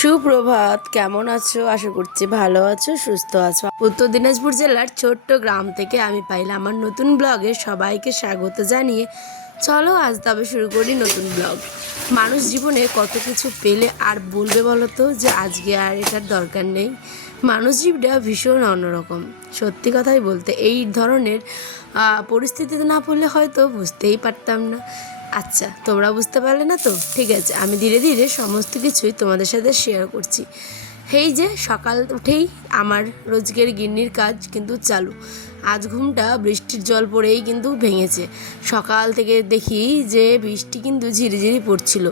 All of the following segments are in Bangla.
সুপ্রভাত, কেমন আছো? আশা করছি ভালো আছো, সুস্থ আছো। উত্তর দিনাজপুর জেলার ছোট্ট গ্রাম থেকে আমি পাইলাম আমার নতুন ব্লগে সবাইকে স্বাগত জানিয়ে চলো আজ তবে শুরু করি নতুন ব্লগ। মানুষ জীবনে কত কিছু পেলে আর বলবে বলো তো যে আজকে আর এটার দরকার নেই। মানুষ জীবটা ভীষণ অন্যরকম। সত্যি কথাই বলতে এই ধরনের পরিস্থিতিতে না পড়লে হয়তো বুঝতেই পারতাম না। আচ্ছা, তোমরা বুঝতে পারলে না তো? ঠিক আছে, আমি ধীরে ধীরে সমস্ত কিছুই তোমাদের সাথে শেয়ার করছি। এই যে সকাল উঠেই আমার রোজকের গিন্নির কাজ কিন্তু চালু। আজ ঘুমটা বৃষ্টির জল পড়েই কিন্তু ভেঙেছে। সকাল থেকে দেখি যে বৃষ্টি কিন্তু ঝিরিঝিরি পড়ছিল।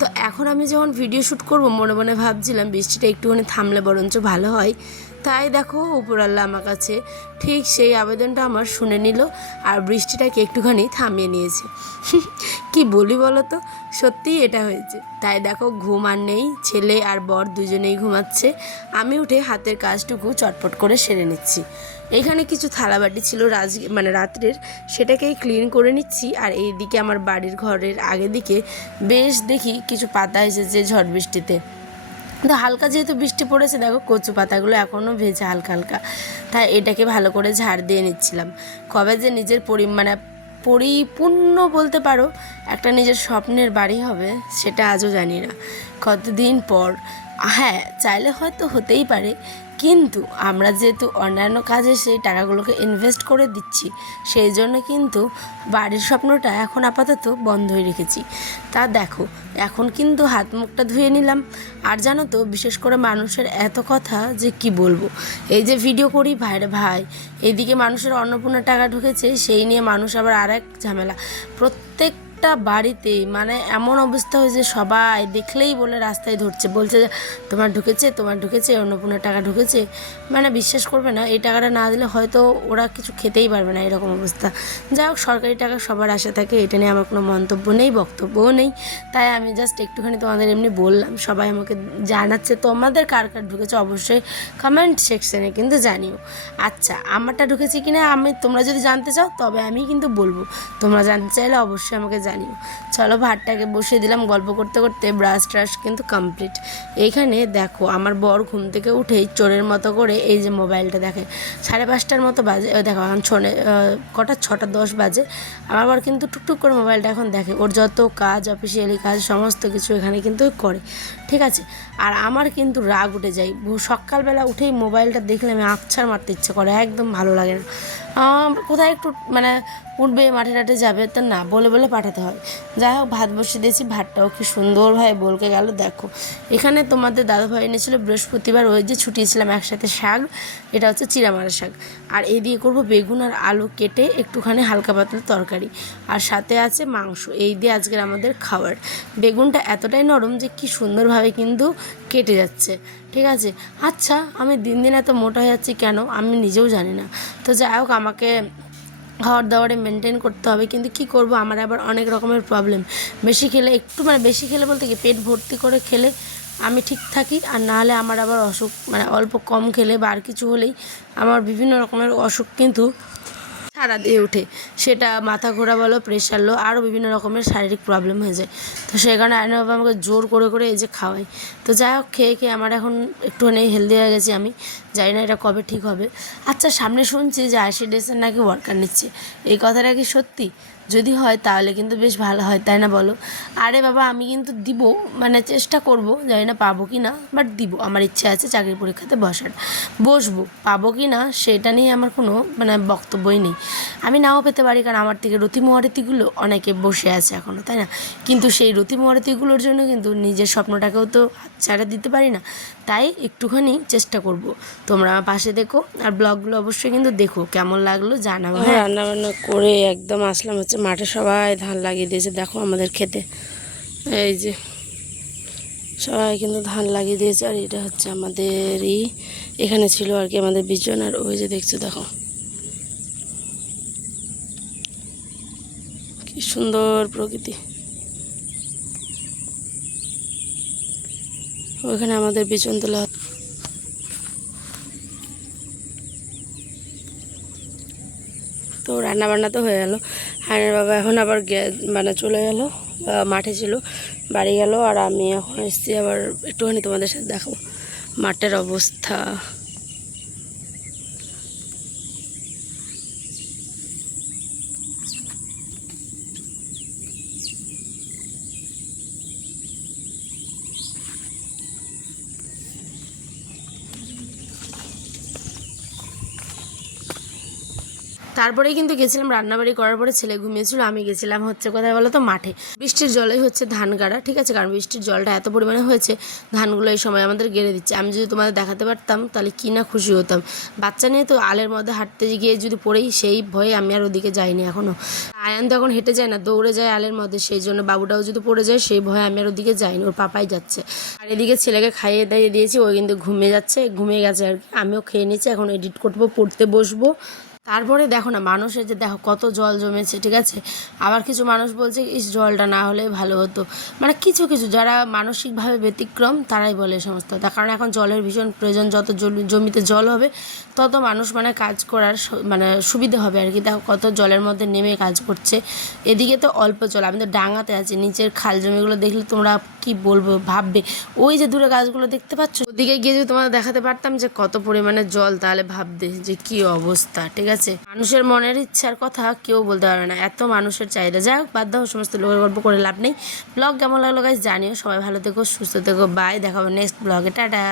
তো এখন আমি যখন ভিডিও শ্যুট করব মনে মনে ভাবছিলাম বৃষ্টিটা একটুখানি থামলে বরঞ্চ ভালো হয়। তাই দেখো উপরওয়ালা আমার কাছে ঠিক সেই আবেদনটা আমার শুনে নিল আর বৃষ্টিটাকে একটুখানি থামিয়ে নিয়েছে। কি বলি বলো তো, সত্যিই এটা হয়েছে। তাই দেখো ঘুম আর নেই, ছেলে আর বর দুজনেই ঘুমাচ্ছে। আমি উঠে হাতের কাজটুকু চটপট করে সেরে নিচ্ছি। এখানে কিছু থালাবাটি ছিল রাত্রের, সেটাকেই ক্লিন করে নিচ্ছি। আর এইদিকে আমার বাড়ির ঘরের আগের দিকে বেশ দেখি কিছু পাতা এসেছে ঝড় বৃষ্টিতে। তো হালকা যেহেতু বৃষ্টি পড়েছে, দেখো কচু পাতাগুলো এখনও ভেজে হালকা হালকা, তাই এটাকে ভালো করে ঝাড় দিয়ে নিচ্ছিলাম। কবে যে নিজের পরিপূর্ণ বলতে পারো একটা নিজের স্বপ্নের বাড়ি হবে সেটা আজও জানি না, কতদিন পর। হ্যাঁ, চাইলে হয়তো হতেই পারে, কিন্তু আমরা যেহেতু অন্যান্য কাজে সেই টাকাগুলোকে ইনভেস্ট করে দিচ্ছি, সেই জন্য কিন্তু বাড়ির স্বপ্নটা এখন আপাতত বন্ধই রেখেছি। তা দেখো, এখন কিন্তু হাত মুখটা ধুয়ে নিলাম। আর জানো তো, বিশেষ করে মানুষের এত কথা যে কি বলবো। এই যে ভিডিও করি ভাইরে ভাই, এইদিকে মানুষের অন্নপূর্ণা টাকা ঢুকেছে, সেই নিয়ে মানুষ আবার আর এক ঝামেলা। প্রত্যেকটা বাড়িতে মানে এমন অবস্থা হয়েছে, সবাই দেখলেই বলে রাস্তায় ধরছে, বলছে যে তোমার ঢুকেছে অন্নপূর্ণা টাকা ঢুকেছে। মানে বিশ্বাস করবে না, এই টাকাটা না দিলে হয়তো ওরা কিছু খেতেই পারবে না, এরকম অবস্থা। যাই হোক, সরকারি টাকা সবার আশা থাকে, এটা নিয়ে আমার কোনো মন্তব্য নেই, বক্তব্যও নেই। তাই আমি জাস্ট একটুখানি তোমাদের এমনি বললাম। সবাই আমাকে জানাচ্ছে তোমাদের কার কার ঢুকেছে অবশ্যই কমেন্ট সেকশনে কিন্তু জানিও। আচ্ছা, আমারটা ঢুকেছে কিনা তোমরা যদি জানতে চাও তবে আমি কিন্তু বলবো, তোমরা জানতে চাইলে অবশ্যই আমাকে জানিও। চলো ভাতটাকে বসিয়ে দিলাম। গল্প করতে করতে ব্রাশ ট্রাশ কিন্তু কমপ্লিট। এইখানে দেখো আমার বর ঘুম থেকে উঠেই চোরের মতো করে এই যে মোবাইলটা দেখে। 5:30টার মতো বাজে, দেখো এখন কটা 6:10 বাজে। আমার বর কিন্তু টুকটুক করে মোবাইলটা এখন দেখে। ওর যত কাজ, অফিসিয়ালি কাজ সমস্ত কিছু এখানে কিন্তু করে, ঠিক আছে। আর আমার কিন্তু রাগ উঠে যায়, সকালবেলা উঠেই মোবাইলটা দেখলে আমি আছাড় মারতে ইচ্ছে করে, একদম ভালো লাগে না। কোথায় একটু মানে উঠবে, মাঠে টাঠে যাবে, তো না, বলে বলে পাঠাতে হয়। যাই হোক, ভাত বসিয়ে দিয়েছি, ভাতটাও কি সুন্দরভাবে বলকে গেল। দেখো এখানে তোমাদের দাদাভাই এনেছিল বৃহস্পতিবার, ওই যে ছুটিয়েছিলাম একসাথে শাক, এটা হচ্ছে চিরামারা শাক। আর এই দিয়ে করবো বেগুন আর আলু কেটে একটুখানি হালকা পাতলা তরকারি, আর সাথে আছে মাংস। এই দিয়ে আজকের আমাদের খাবার। বেগুনটা এতটাই নরম যে কি সুন্দরভাবে কিন্তু কেটে যাচ্ছে, ঠিক আছে। আচ্ছা, আমি দিন দিন এত মোটা হয়ে যাচ্ছি কেন আমি নিজেও জানি না। তো যাই হোক, আমাকে খাওয়ার দাওয়ারে মেনটেন করতে হবে, কিন্তু কি করব, আমার আবার অনেক রকমের প্রবলেম। বেশি খেলে একটু বেশি খেলে বলতে কি, পেট ভর্তি করে খেলে আমি ঠিক থাকি, আর না হলে আমার আবার অসুখ, অল্প কম খেলে বা আর কিছু হলেই আমার বিভিন্ন রকমের অসুখ কিন্তু সারা দিয়ে ওঠে। সেটা মাথা ঘোরা বলো, প্রেশার লো, আরও বিভিন্ন রকমের শারীরিক প্রবলেম হয়ে যায়। তো সেই কারণে আইনবাবু আমাকে জোর করে করে এই যে খাওয়াই। তো যাই হোক, খেয়ে খেয়ে আমার এখন একটুখানি হেলদি হয়ে গেছি। আমি জানি না এটা কবে ঠিক হবে। আচ্ছা, সামনে শুনছি যে আশি ডেসের নাকি ওয়ার্কার নিচ্ছে, এই কথাটা কি সত্যি? যদি হয় তাহলে কিন্তু বেশ ভালো হয়, তাই না বলো? আরে বাবা, আমি কিন্তু দিব, চেষ্টা করব, জানি না পাবো কি না, বাট দিব। আমার ইচ্ছে আছে চাকরির পরীক্ষাতে বসবো। পাবো কি না সেটা নিয়ে আমার কোনো বক্তব্যই নেই। আমি নাও পেতে পারি, কারণ আমার থেকে রতি মহারথীগুলো অনেকে বসে আছে এখনও, তাই না? কিন্তু সেই রতি মহারথীগুলোর জন্য কিন্তু নিজের স্বপ্নটাকেও তো হাতছাড়া দিতে পারি না। তাই একটুখানি চেষ্টা করব। তোমরা আমার পাশে দেখো, আর ব্লগগুলো অবশ্যই কিন্তু দেখো, কেমন লাগলো জানাবো। হ্যাঁ, রান্নাবান্না করে একদম আসলাম হচ্ছে মাঠে, সবাই ধান লাগিয়ে দিয়েছে। দেখো আমাদের খেতে, এই যে সবাই কিন্তু ধান লাগিয়ে দিয়েছে। আর এটা হচ্ছে আমাদেরই এখানে ছিল আর কি আমাদের বিজন। আর ওই যে দেখছো, দেখো কি সুন্দর প্রকৃতি। ওইখানে আমাদের বিজন তোলা। তো রান্না রান্না বান্না তো হয়ে গেল। হায়নার বাবা এখন আবার মানে চলে গেল, মাঠে ছিল, বাড়ি গেল। আর আমি এখন এসেছি আবার একটুখানি তোমাদের সাথে দেখাবো মাঠের অবস্থা। তারপরেই কিন্তু গেছিলাম রান্নাবাড়ি করার পরে ছেলে ঘুমিয়েছিল, আমি গেছিলাম হচ্ছে কোথায় বলো তো, মাঠে। বৃষ্টির জলেই হচ্ছে ধান গাড়া, ঠিক আছে, কারণ বৃষ্টির জলটা এত পরিমাণে হয়েছে, ধানগুলো এই সময় আমাদের গেড়ে দিচ্ছে। আমি যদি তোমাদের দেখাতে পারতাম তাহলে কি না খুশি হতাম। বাচ্চা নিয়ে তো আলের মধ্যে হাঁটতে গিয়ে যদি পড়েই, সেই ভয়ে আমি আর ওদিকে যাইনি এখনও। আয়ান তো এখন হেঁটে যায় না, দৌড়ে যায় আলের মধ্যে, সেই জন্য বাবুটাও যদি পড়ে যায় সেই ভয়ে আমি আর ওদিকে যাইনি, ওর পাপাই যাচ্ছে। আর এদিকে ছেলেকে খাইয়ে দাইয়ে দিয়েছি, ও কিন্তু ঘুমিয়ে যাচ্ছে, ঘুমিয়ে গেছে আর কি। আমিও খেয়ে নিচ্ছি, এখন এডিট করবো, পড়তে বসবো। তারপরে দেখো না মানুষের যে দেখো কত জল জমেছে, ঠিক আছে। আবার কিছু মানুষ বলছে এই জলটা না হলে ভালো হতো, মানে কিছু কিছু যারা মানসিকভাবে ব্যতিক্রম তারাই বলে এই সমস্ত কথা। কারণ এখন জলের ভীষণ প্রয়োজন, যত জমিতে জল হবে তত মানুষ মানে কাজ করার মানে সুবিধা হবে আর কি। দেখো কত জলের মধ্যে নেমে কাজ করছে। এদিকে তো অল্প জল, আমি তো ডাঙাতে আছি, নিচের খাল জমিগুলো দেখলে তোমরা কি বলবো ভাববে। ওই যে দূরে গাছগুলো দেখতে পাচ্ছ, ওদিকে গিয়ে যদি তোমাদের দেখাতে পারতাম যে কত পরিমাণে জল, তাহলে ভাববে যে কি অবস্থা, ঠিক আছে। মানুষের মনের ইচ্ছার কথা কেউ বলতে পারবে না, এত মানুষের চাহিদা। যাই হোক, বাদ দাও, সমস্ত লোকের গল্প করে লাভ নেই। ব্লগ কেমন লাগলো গাইস জানিও। সবাই ভালো থেকো, সুস্থ থেকো, বাই, দেখাবো নেক্সট ব্লগে, টাটা।